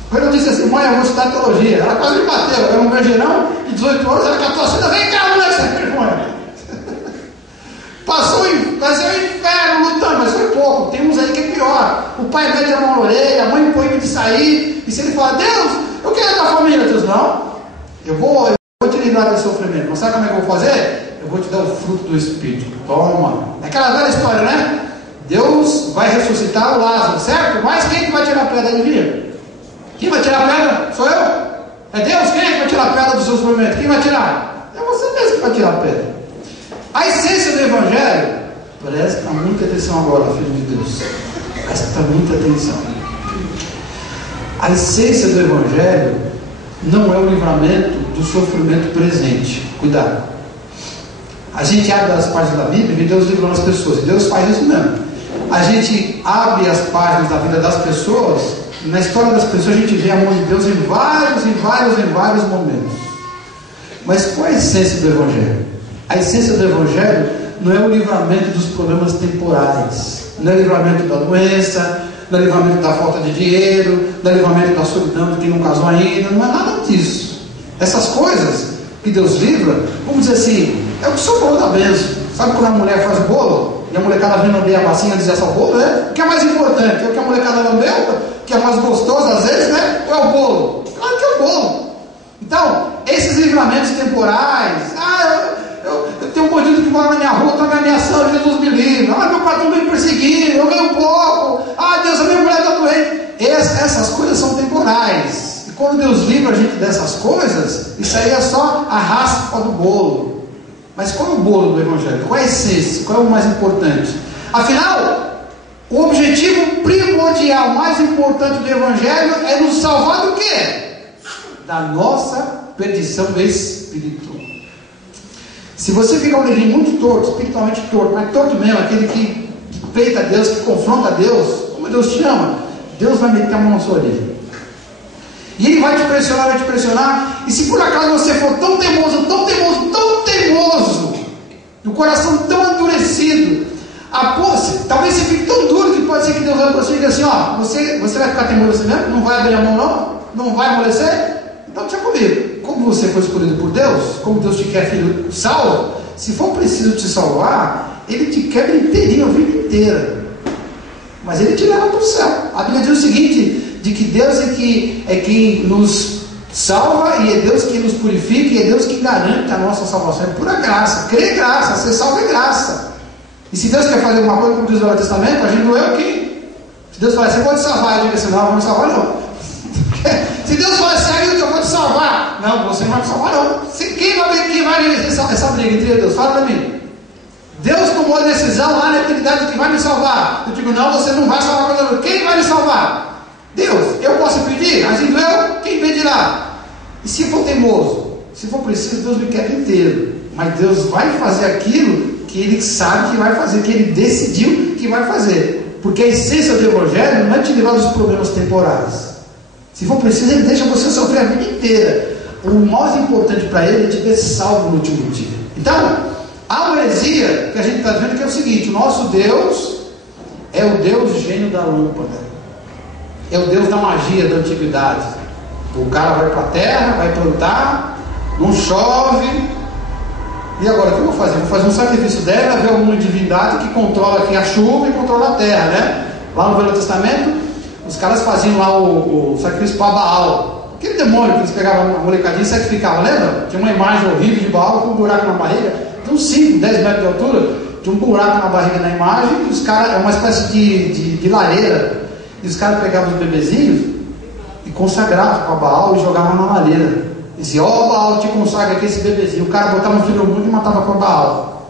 Quando eu disse assim: mãe, eu vou estudar teologia, ela quase me bateu. Eu era um vergerão de 18 anos, ela catou assim: vem cá, moleque, sem vergonha. Passou o inferno lutando, mas foi pouco. Tem uns aí que é pior. O pai mete a mão na orelha, a mãe proíbe de sair. E se ele fala: Deus, eu quero ir da família. Deus: não, eu vou te livrar desse sofrimento. Mas sabe como é que eu vou fazer? Eu vou te dar o fruto do Espírito. Toma. É aquela velha história, né? Deus vai ressuscitar o Lázaro, certo? Mas quem que vai tirar a pedra? Adivinha? Quem vai tirar a pedra? Sou eu? É Deus? Quem é que vai tirar a pedra do seu sofrimento? Quem vai tirar? É você mesmo que vai tirar a pedra. A essência do Evangelho, presta muita atenção agora, filho de Deus. Presta muita atenção. A essência do Evangelho não é o livramento do sofrimento presente. Cuidado. A gente abre as páginas da Bíblia e Deus livrou as pessoas. E Deus faz isso mesmo. a gente abre as páginas da vida das pessoas, na história das pessoas a gente vê a mão de Deus em vários momentos. Mas qual é a essência do Evangelho? A essência do Evangelho não é o livramento dos problemas temporais, não é o livramento da doença, não é o livramento da falta de dinheiro, não é o livramento da solidão de quem não casou ainda, não é nada disso. Essas coisas que Deus livra, vamos dizer assim, é o que sobrou da bênção. Sabe quando a mulher faz o bolo e a molecada vem lamber a massinha e diz essa bolo, né? O que é mais importante? É o que a molecada lambeu, que é mais gostoso às vezes, né? Ou é o bolo? Claro que é o bolo. Então, esses livramentos temporais, eu tenho um bandido que mora na minha rua, está me ameaçando, Jesus me livre. Meu patrão vem perseguindo, eu ganho pouco. Deus, a minha mulher está doente. Essas coisas são temporais. E quando Deus livra a gente dessas coisas, isso aí é só a raspa do bolo. Mas qual é o bolo do Evangelho? Qual é a essência? Qual é o mais importante? Afinal, o objetivo primordial, mais importante do Evangelho é nos salvar do quê? Da nossa perdição espiritual. Se você ficar um neguinho muito torto, espiritualmente torto, mas torto mesmo, aquele que peita Deus, que confronta Deus, como Deus te ama, Deus vai meter a mão na sua orelha. E Ele vai te pressionar, e se por acaso você for tão teimoso, no coração tão endurecido, talvez você fique tão duro que pode ser que Deus olhe para você e diga assim, você vai ficar teimoso assim mesmo? Não vai abrir a mão não? Não vai amolecer? Então deixa comigo. Como você foi escolhido por Deus, como Deus te quer filho salvo, se for preciso te salvar, Ele te quebra inteirinho a vida inteira, mas Ele te leva para o céu. A Bíblia diz o seguinte, de que Deus é quem nos salva, e é Deus quem nos purifica, e é Deus quem garante a nossa salvação. É pura graça, crer graça, ser salvo é graça. E se Deus quer fazer alguma coisa, como diz o Velho Testamento, a gente não é o quem. Se Deus falar assim, eu vou te salvar, eu digo assim, não, eu vou me salvar não. Se Deus falar assim, eu vou te salvar, não, você não vai me salvar não. Quem vai essa briga entre Deus? Fala para mim. Deus tomou a decisão lá na eternidade que vai me salvar. Eu digo, não, você não vai salvar. Quem vai me salvar? Deus. Eu posso pedir? Agindo eu, quem pedirá? E se for teimoso? Se for preciso, Deus me quebra inteiro. Mas Deus vai fazer aquilo que Ele sabe que vai fazer, que Ele decidiu que vai fazer. Porque a essência do Evangelho não é te livrar dos problemas temporais. Se for preciso, Ele deixa você sofrer a vida inteira. O mais importante para Ele é te ver salvo no último dia. Então, a heresia que a gente está vendo que é o seguinte: o nosso Deus é o Deus gênio da lâmpada, é o Deus da magia da antiguidade. O cara vai para a terra, vai plantar, não chove, e agora o que eu vou fazer? Vou fazer um sacrifício. Deve haver alguma divindade que controla aqui a chuva e controla a terra, né? Lá no Velho Testamento, os caras faziam lá o sacrifício para Baal, aquele demônio que eles pegavam a molecadinha e sacrificavam, lembra? Tinha uma imagem horrível de Baal com um buraco na barriga, de uns 5, 10 metros de altura, tinha um buraco na barriga na imagem, e os caras, é uma espécie de lareira, e os caras pegavam os bebezinhos e consagravam para Baal e jogavam na lareira. E diziam, Baal, te consagra aqui esse bebezinho. O cara botava um filho no mundo e matava com Baal.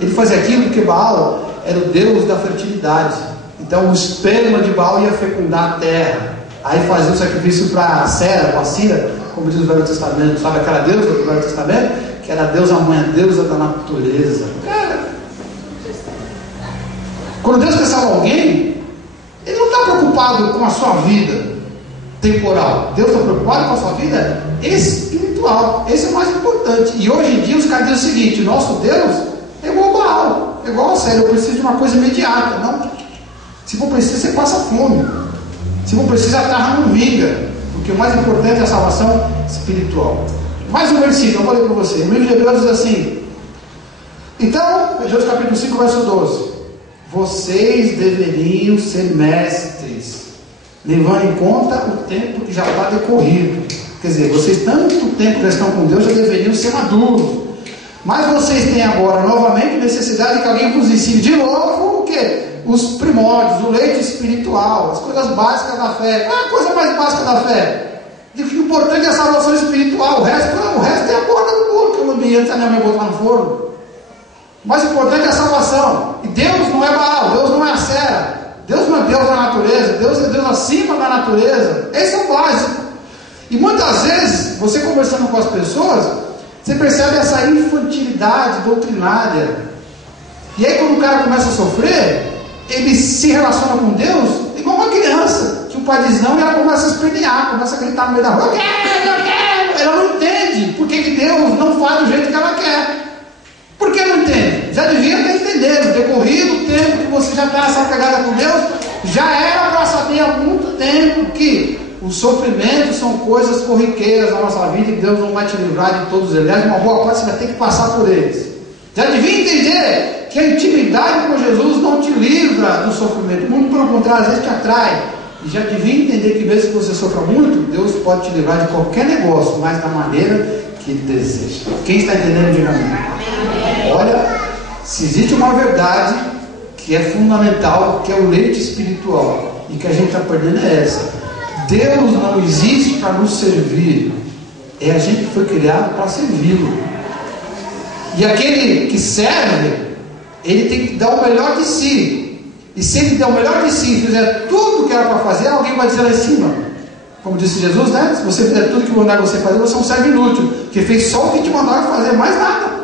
Ele fazia aquilo porque Baal era o Deus da fertilidade. Então o esperma de Baal ia fecundar a terra. Aí fazia o sacrifício para Sera, para Cira, como diz o Velho Testamento. Sabe aquela deusa do Velho Testamento? Que era a deusa mãe, a deusa da natureza. Cara, quando Deus quer salvar alguém, Ele não está preocupado com a sua vida temporal. Deus está preocupado com a sua vida espiritual. Esse é o mais importante. E hoje em dia os caras dizem o seguinte: nosso Deus é igual a Baal, é igual a sério, eu preciso de uma coisa imediata. Não. Se for preciso, você passa fome. Se for preciso, a terra não vinga. Porque o mais importante é a salvação espiritual. Mais um versículo, eu vou ler para você. O livro de Hebreus diz assim: então, Hebreus capítulo 5, verso 12: vocês deveriam ser mestres, levando em conta o tempo que já está decorrido. Quer dizer, vocês tanto tempo que estão com Deus já deveriam ser maduros. Mas vocês têm agora novamente necessidade que alguém vos ensine de novo o quê? Os primórdios, o leite espiritual, as coisas básicas da fé. Qual é a coisa mais básica da fé? O importante é a salvação espiritual. O resto é a borda do bolo, que eu não ia botar no forno. O mais importante é a salvação. E Deus não é Baal, Deus não é a Sera, Deus não é Deus da natureza, Deus é Deus acima da natureza. Esse é o básico. E muitas vezes, você conversando com as pessoas, você percebe essa infantilidade doutrinária. E aí quando o cara começa a sofrer, ele se relaciona com Deus igual uma criança, que o pai diz não e ela começa a espernear, começa a gritar no meio da rua, eu quero, ela não entende porque que Deus não faz do jeito que ela quer. Por que não entende? Já devia ter entendido, decorrido o tempo que você já está nessa pegada com Deus, já era para saber há muito tempo que os sofrimentos são coisas corriqueiras na nossa vida e Deus não vai te livrar de todos eles. Uma boa parte você vai ter que passar por eles. Já devia entender que a intimidade com Jesus não te livra do sofrimento, muito pelo contrário, às vezes te atrai. E já devia entender que mesmo que você sofra muito, Deus pode te livrar de qualquer negócio, mas da maneira que Ele deseja. Quem está entendendo, diga amém. Olha, se existe uma verdade que é fundamental, que é o leite espiritual, e que a gente está perdendo é essa: Deus não existe para nos servir, é a gente que foi criado para servi-lo. E aquele que serve, ele tem que dar o melhor de si. E se ele der o melhor de si e fizer tudo o que era para fazer, alguém vai dizer lá em cima, como disse Jesus, né? Se você fizer tudo que mandar você fazer, você é um servo inútil, que fez só o que te mandaram fazer, mais nada.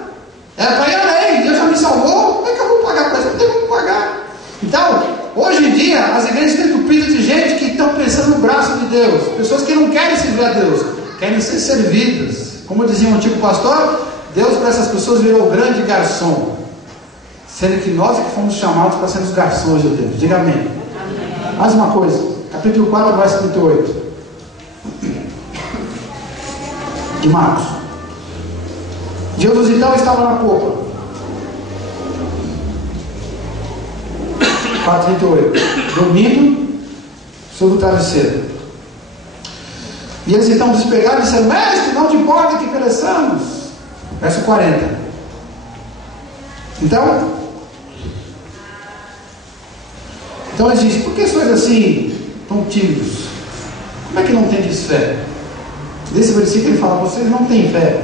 Era para ir além. Deus já me salvou, como é que eu vou pagar para isso? Não tem como pagar. Então, hoje em dia, as igrejas estão entupidas de gente que estão pensando no braço de Deus, pessoas que não querem servir a Deus, querem ser servidas. Como dizia um antigo pastor, Deus para essas pessoas virou o grande garçom, sendo que nós que fomos chamados para sermos garçons de Deus. Diga amém. Amém. Mais uma coisa, capítulo 4, verso 38 de Marcos. Jesus então estava na popa. 4:38, dormindo sobre o travesseiro. E eles então despegaram e disseram: mestre, não te importa que pereçamos. Verso 40. Então eles dizem: por que sois assim tão tímidos? Como é que não tendes fé? Nesse versículo ele fala: vocês não têm fé.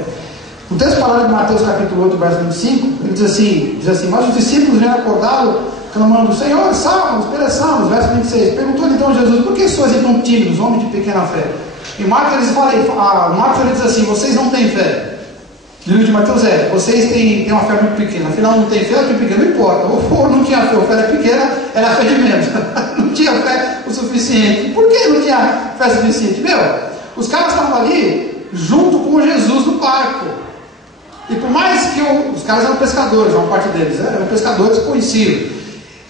No texto falado de Mateus capítulo 8, verso 25, ele diz assim: mas os discípulos vieram acordá-lo, clamando: Senhor, salva-nos, pereçamos. Verso 26, perguntou-lhe então Jesus: por que sois tão tímidos, homens de pequena fé? Em Marcos ele diz assim: vocês não têm fé. No livro de Mateus vocês têm uma fé muito pequena. Afinal, não tem fé ou tem pequena? Não importa. Ou não tinha fé, ou fé era pequena, era fé de menos. Não tinha fé o suficiente. Por que não tinha fé suficiente? Os caras estavam ali junto com Jesus no barco. E por mais que os caras eram pescadores, uma parte deles eram pescadores conhecidos.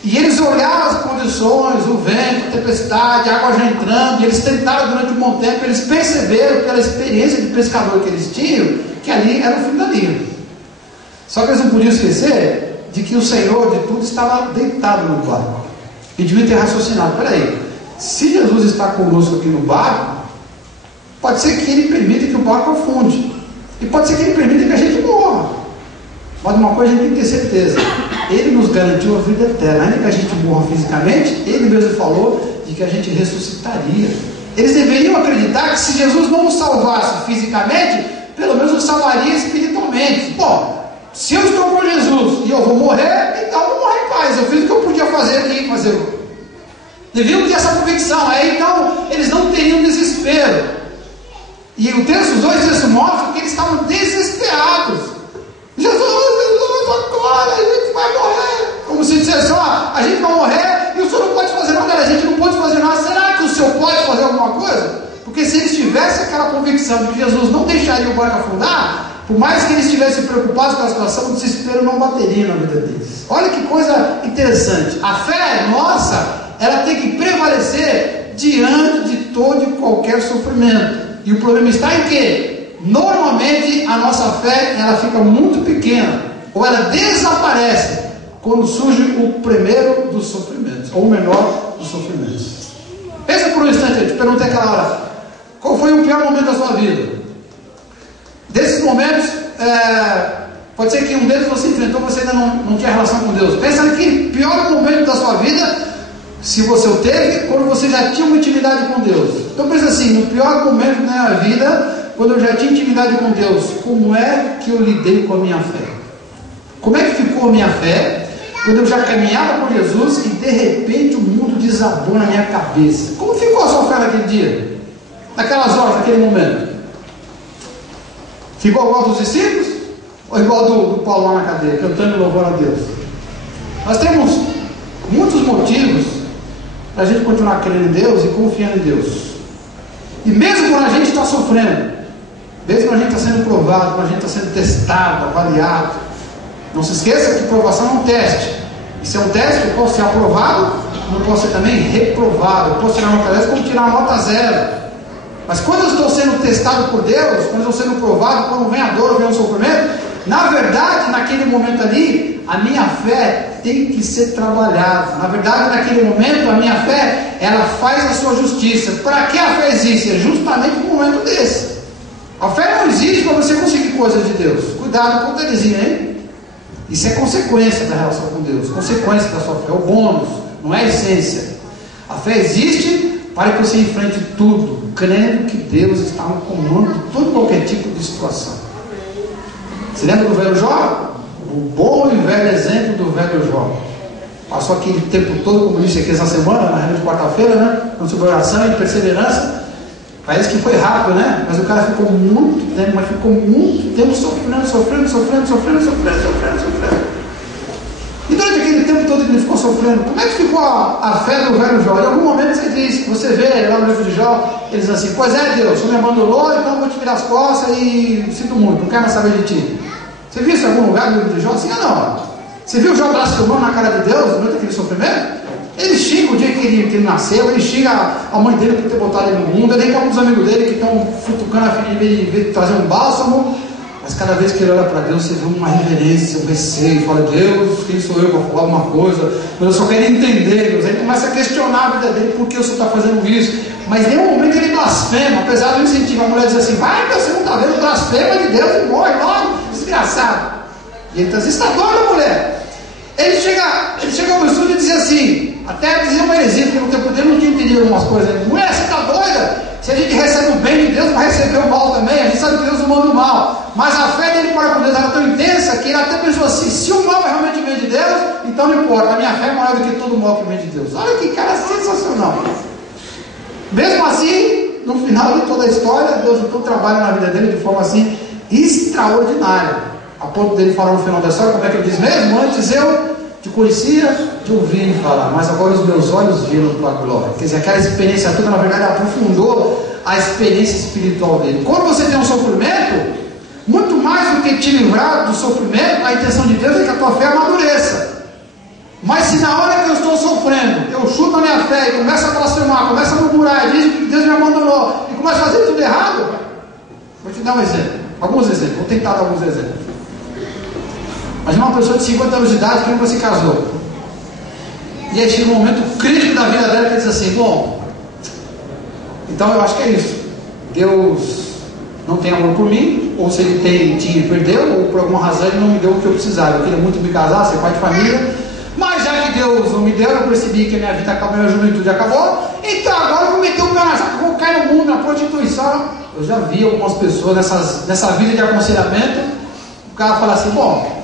E eles olharam as condições, o vento, a tempestade, a água já entrando, e eles tentaram durante um bom tempo, eles perceberam pela experiência de pescador que eles tinham, que ali era o fim da linha. Só que eles não podiam esquecer de que o Senhor de tudo estava deitado no barco. E deviam ter raciocinado: peraí, se Jesus está conosco aqui no barco, pode ser que Ele permita que o barco afunde, e pode ser que Ele permita que a gente morra. Mas uma coisa a gente tem que ter certeza: Ele nos garantiu a vida eterna. Ainda que a gente morra fisicamente, Ele mesmo falou de que a gente ressuscitaria. Eles deveriam acreditar que se Jesus não nos salvasse fisicamente, pelo menos nos salvaria espiritualmente. Bom, se eu estou com Jesus e eu vou morrer, então eu vou morrer em paz. Eu fiz o que eu podia fazer aqui, mas eu... Deviam ter essa convicção. Aí então eles não teriam desespero. E os dois textos mostram que eles estavam desesperados. Jesus, agora a gente vai morrer. Como se dissesse: a gente vai morrer e o Senhor não pode fazer nada. A gente não pode fazer nada. Será que o Senhor pode fazer alguma coisa? Porque se eles tivessem aquela convicção de que Jesus não deixaria o barco afundar, por mais que eles estivessem preocupados com a situação, o desespero não bateria na vida deles. Olha que coisa interessante. A fé nossa, ela tem que prevalecer diante de todo e qualquer sofrimento. E o problema está em que normalmente a nossa fé ela fica muito pequena, ou ela desaparece quando surge o primeiro dos sofrimentos, ou o menor dos sofrimentos. Pensa por um instante, eu te perguntei aquela hora: qual foi o pior momento da sua vida? Desses momentos, pode ser que um deles você enfrentou, você ainda não tinha relação com Deus. Pensa naquele pior momento da sua vida, se você o teve, quando você já tinha uma intimidade com Deus. Então pensa assim: no pior momento da minha vida, quando eu já tinha intimidade com Deus, como é que eu lidei com a minha fé? Como é que ficou a minha fé quando eu já caminhava com Jesus e de repente o mundo desabou na minha cabeça? Como ficou a sua fé naquele dia? Naquelas horas, naquele momento? Ficou igual dos discípulos? Ou igual do Paulo lá na cadeia, cantando e louvando a Deus? Nós temos muitos motivos para a gente continuar crendo em Deus e confiando em Deus. E mesmo quando a gente está sofrendo, mesmo quando a gente está sendo provado, quando a gente está sendo testado, avaliado, não se esqueça que provação é um teste. E se é um teste, eu posso ser aprovado, não posso ser também reprovado. Eu posso tirar nota 10 como tirar nota 0. Mas quando eu estou sendo testado por Deus, quando eu estou sendo provado, quando vem a dor, vem o sofrimento, na verdade, naquele momento ali, a minha fé tem que ser trabalhada. Na verdade, naquele momento, a minha fé, ela faz a sua justiça. Para que a fé existe? É justamente no momento desse. A fé não existe para você conseguir coisas de Deus. Cuidado com o telezinho, hein? Isso é consequência da relação com Deus, consequência da sua fé, é o bônus, não é a essência. A fé existe para que você enfrente tudo, crendo que Deus está no comando de todo qualquer tipo de situação. Você lembra do velho Jó? O bom e velho exemplo do velho Jó. Passou aquele tempo todo, como disse aqui essa semana, na reunião de quarta-feira, né? Com sua oração e perseverança. Parece que foi rápido, né? Mas o cara ficou muito tempo sofrendo. E durante aquele tempo todo que ele ficou sofrendo, como é que ficou a fé do velho Jó? Em algum momento você vê lá no livro de Jó, ele diz assim: pois é, Deus, você me abandonou, então eu vou te virar as costas e sinto muito, não quero mais saber de ti. Você viu isso em algum lugar no livro de Jó? Sim ou não? Você viu Jó blasfemando na cara de Deus durante aquele sofrimento? Ele xinga o dia que ele nasceu, ele xinga a mãe dele por ter botado ele no mundo, ele reclama dos amigos dele que estão futucando a fim de trazer um bálsamo. Mas cada vez que ele olha para Deus, você vê uma reverência, um receio, fala: Deus, quem sou eu para falar alguma coisa? Mas eu só quero entender, Deus. Aí ele começa a questionar a vida dele, por que o Senhor está fazendo isso? Mas em nenhum momento ele blasfema, apesar do incentivo. A mulher diz assim: vai, Deus, você não está vendo, blasfema de Deus e morre logo, desgraçado. E ele diz: está doido, mulher? Ele chega ao estudo e diz assim, até dizia uma heresia, porque no tempo dele não tinha entendido algumas coisas. Mulher, você está doida? Se a gente recebe o bem de Deus, vai receber o mal também. A gente sabe que Deus não manda o mal. Mas a fé dele para com Deus era tão intensa que ele até pensou assim: se o mal realmente vem de Deus, então não importa, a minha fé é maior do que todo o mal que vem de Deus. Olha que cara sensacional. Mesmo assim, no final de toda a história, Deus então trabalha na vida dele de forma assim extraordinária. A ponto dele falar no final da história, como é que ele diz mesmo? Antes eu te conhecia, te ouvi falar, mas agora os meus olhos viram tua glória. Quer dizer, aquela experiência toda, na verdade, aprofundou a experiência espiritual dele. Quando você tem um sofrimento, muito mais do que te livrar do sofrimento, a intenção de Deus é que a tua fé amadureça. Mas se na hora que eu estou sofrendo, eu chuto a minha fé e começo a blasfemar, começo a murmurar, e diz que Deus me abandonou, e começo a fazer tudo errado, vou te dar um exemplo, alguns exemplos, vou tentar dar alguns exemplos. Imagina uma pessoa de 50 anos de idade que nunca se casou. E aí chega um momento crítico da vida dela que diz assim: bom, então eu acho que é isso. Deus não tem amor por mim, ou se ele tinha, perdeu, ou por alguma razão ele não me deu o que eu precisava. Eu queria muito me casar, ser pai de família, mas já que Deus não me deu, eu percebi que a minha vida acabou, a minha juventude acabou, então agora eu vou meter o pé na jaca, vou cair no mundo, na prostituição. Eu já vi algumas pessoas nessa vida de aconselhamento, o cara fala assim: bom,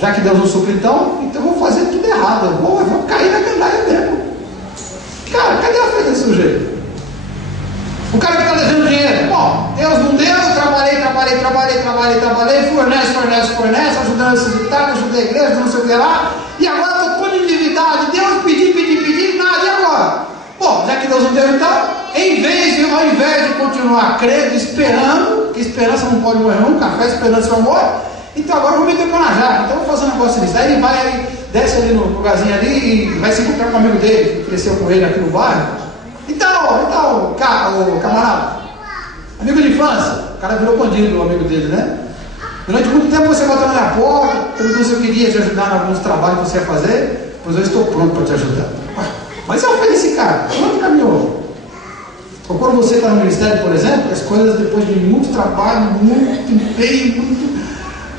já que Deus não supre, então eu vou fazer tudo errado, eu vou cair na gandaia mesmo. Cara, cadê a fé desse sujeito? O cara que está devendo dinheiro, bom, Deus não deu, trabalhei, fornece, ajudando a necessitado, ajudei a igreja, não sei o que lá, e agora estou todo endividado, Deus pedi, nada, e agora? Bom, já que Deus não deu, então, ao invés de continuar crendo, esperando, que esperança não pode morrer nunca, a fé, esperança não morre, então agora eu vou meter o pé na jaca, então eu vou fazer um negócio disso. Aí ele vai, desce ali no lugarzinho ali e vai se encontrar com um amigo dele, que cresceu com ele aqui no bairro. Então, camarada, amigo de infância, o cara virou bandido, o amigo dele, né? Durante muito tempo você bateu na minha porta, perguntou se eu queria te ajudar em alguns trabalhos que você ia fazer, pois eu estou pronto para te ajudar. Mas eu fiz esse cara, onde caminhou? Ou quando você está no ministério, por exemplo, as coisas depois de muito trabalho, muito empenho,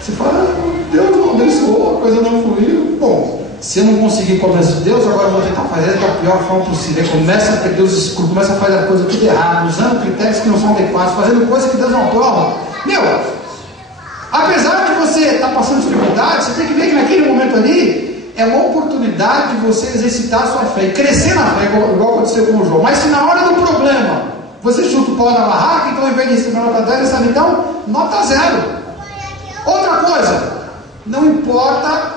você fala: Deus não abençoou, a coisa não fluiu. Bom, se eu não conseguir com a bênção de Deus, agora eu vou tentar fazer da pior forma possível. Começa a ter Deus escuro, começa a fazer a coisa tudo errado, usando critérios que não são adequados, fazendo coisas que Deus não aprova. Apesar de você estar passando dificuldade, você tem que ver que naquele momento ali é uma oportunidade de você exercitar a sua fé e crescer na fé, igual aconteceu com o João. Mas se na hora do problema você chuta o pau na barraca, então ao invés de receber nota 10, sabe, então, nota 0. Outra coisa, não importa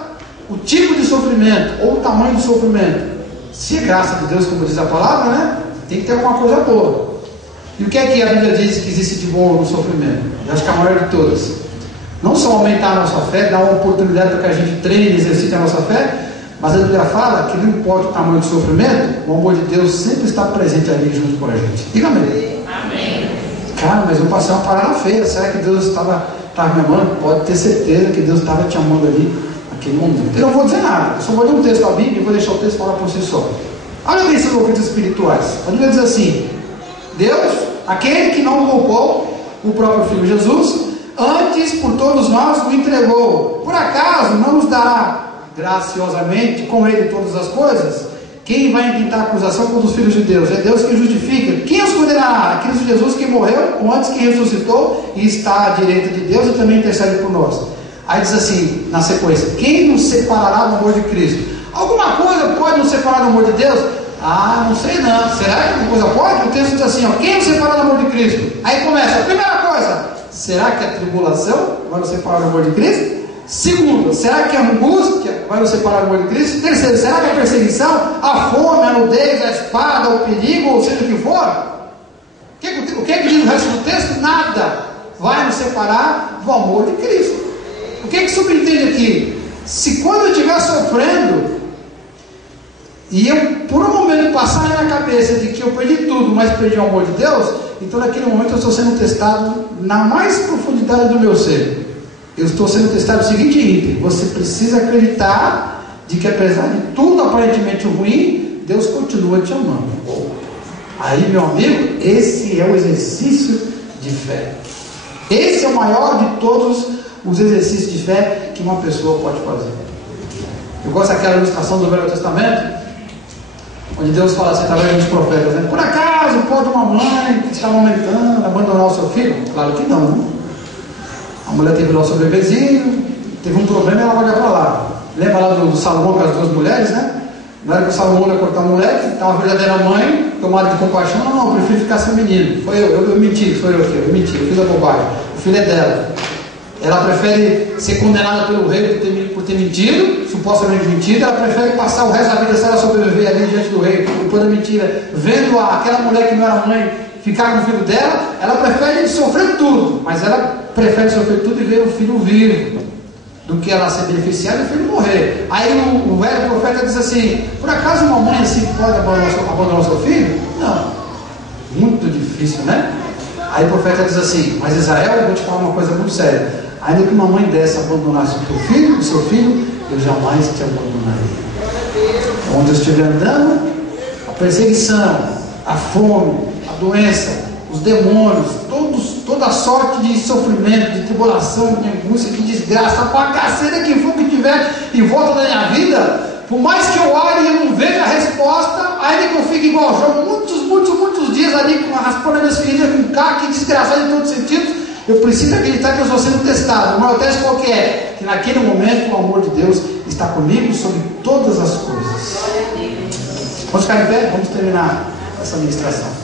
o tipo de sofrimento ou o tamanho do sofrimento. Se é graça de Deus, como diz a palavra, né? Tem que ter alguma coisa boa. E o que é que a Bíblia diz que existe de bom no sofrimento? Eu acho que a maior de todas. Não só aumentar a nossa fé, dar uma oportunidade para que a gente treine e exercite a nossa fé, mas a Bíblia fala que não importa o tamanho do sofrimento, o amor de Deus sempre está presente ali junto com a gente. Diga amém. Amém. Cara, mas eu passei uma parada feia. Será que Deus estava me amando? Pode ter certeza que Deus estava te amando ali naquele momento. Eu não vou dizer nada, eu só vou ler um texto da Bíblia e vou deixar o texto falar por si só. Olha bem esses ouvintes espirituais. A Bíblia diz assim: Deus, aquele que não poupou o próprio Filho Jesus, antes por todos nós o entregou, por acaso não nos dará graciosamente com ele todas as coisas? Quem vai intentar acusação contra os filhos de Deus? É Deus que justifica. Quem os condenará? Aqueles de Jesus que morreu, ou antes que ressuscitou e está à direita de Deus e também intercede por nós. Aí diz assim, na sequência: quem nos separará do amor de Cristo? Alguma coisa pode nos separar do amor de Deus? Ah, não sei não. Será que alguma coisa pode? O texto diz assim, ó: quem nos separar do amor de Cristo? Aí começa, a primeira coisa: será que a tribulação vai nos separar do amor de Cristo? Segundo, será que a angústia vai nos separar do amor de Cristo? Terceiro, será que a perseguição, a fome, a nudez, a espada, o perigo, ou seja o que for? O que diz o resto do texto? Nada vai nos separar do amor de Cristo. O que subentende aqui? Se quando eu estiver sofrendo e eu por um momento passar na minha cabeça de que eu perdi tudo, mas perdi o amor de Deus, então naquele momento eu estou sendo testado na mais profundidade do meu ser. Eu estou sendo testado no seguinte item: você precisa acreditar de que apesar de tudo aparentemente ruim, Deus continua te amando. Aí, meu amigo, esse é o exercício de fé. Esse é o maior de todos os exercícios de fé que uma pessoa pode fazer. Eu gosto daquela ilustração do Velho Testamento, onde Deus fala assim, através dos profetas, né? Por acaso pode uma mãe que está amamentando abandonar o seu filho? Claro que não, né? A mulher teve lá o seu bebezinho, teve um problema e ela vai para lá. Lembra lá do Salomão com as duas mulheres, né? Na hora que o Salomão ia cortar a moleque, estava a verdadeira mãe, tomada de compaixão: não, eu prefiro ficar sem menino. Foi eu menti, foi eu aqui, eu menti, eu fiz a bobagem. O filho é dela. Ela prefere ser condenada pelo rei por ter mentido, supostamente mentido. Ela prefere passar o resto da vida, se ela sobreviver ali diante do rei, por da mentira, vendo aquela mulher que não era mãe ficar com o filho dela. Ela prefere sofrer tudo, mas ela prefere sofrer tudo e ver o filho vivo, do que ela ser beneficiada e o filho morrer. Aí o velho profeta diz assim: por acaso uma mãe assim pode abandonar o seu filho? Não. Muito difícil, né? Aí o profeta diz assim: mas Israel, eu vou te falar uma coisa muito séria: ainda que uma mãe dessa abandonasse o seu filho, eu jamais te abandonaria. Onde eu estiver andando, a perseguição, a fome, a doença, os demônios, toda sorte de sofrimento, de tribulação, de angústia, de desgraça, a bagaceira que for que tiver em volta da minha vida, por mais que eu olhe e eu não veja a resposta, ainda que eu fique igual João, muitos dias ali raspando as minhas feridas com caco, desgraçado em todos os sentidos, eu preciso acreditar que eu estou sendo testado. O maior teste qual que é? Que naquele momento o amor de Deus está comigo sobre todas as coisas. Vamos ficar em pé? Vamos terminar essa ministração.